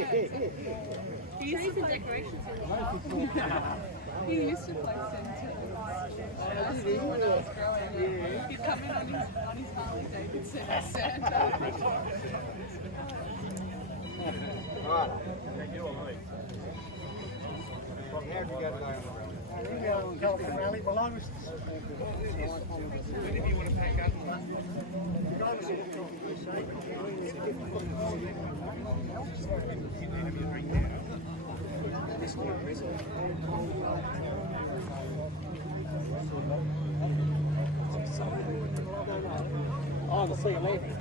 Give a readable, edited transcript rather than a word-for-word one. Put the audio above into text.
He used to play decorations in the He used to play Santa when I was growing up. He'd come in on his Harley Davidson as Santa. Right. Here we go. Rally below us. Whenever you want to pack up. Oh, the sea leaving.